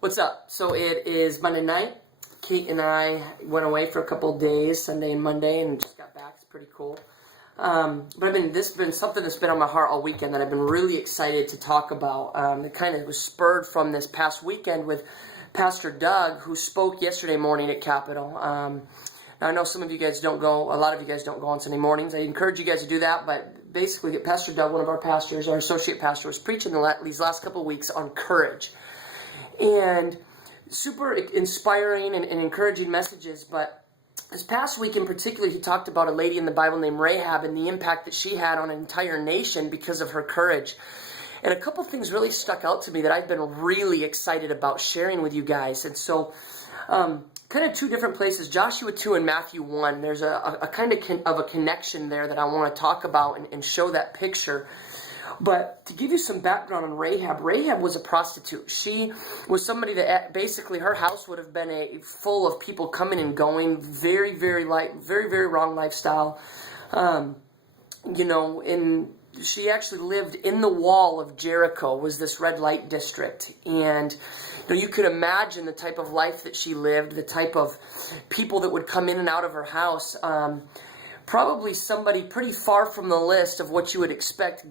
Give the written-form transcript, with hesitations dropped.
What's up? So it is Monday night. Kate and I went away for a couple of days, Sunday and Monday, and just got back. It's pretty cool. But this has been something that's been on my heart all weekend that I've been really excited to talk about. It kind of was spurred from this past weekend with Pastor Doug, who spoke yesterday morning at Capitol. Now I know some of you guys don't go, a lot of you guys don't go on Sunday mornings. I encourage you guys to do that, but basically Pastor Doug, one of our pastors, our associate pastor, was preaching these last couple of weeks on courage. And super inspiring and encouraging messages, but this past week in particular, he talked about a lady in the Bible named Rahab and the impact that she had on an entire nation because of her courage. And a couple things really stuck out to me that I've been really excited about sharing with you guys. And so, kind of two different places, Joshua 2 and Matthew 1, there's a kind of a connection there that I want to talk about and show that picture. But to give you some background on Rahab, Rahab was a prostitute. She was somebody that basically her house would have been full of people coming and going, very, very wrong lifestyle. She actually lived in the wall of Jericho, was this red light district. And you could imagine the type of life that she lived, the type of people that would come in and out of her house. Probably somebody pretty far from the list of what you would expect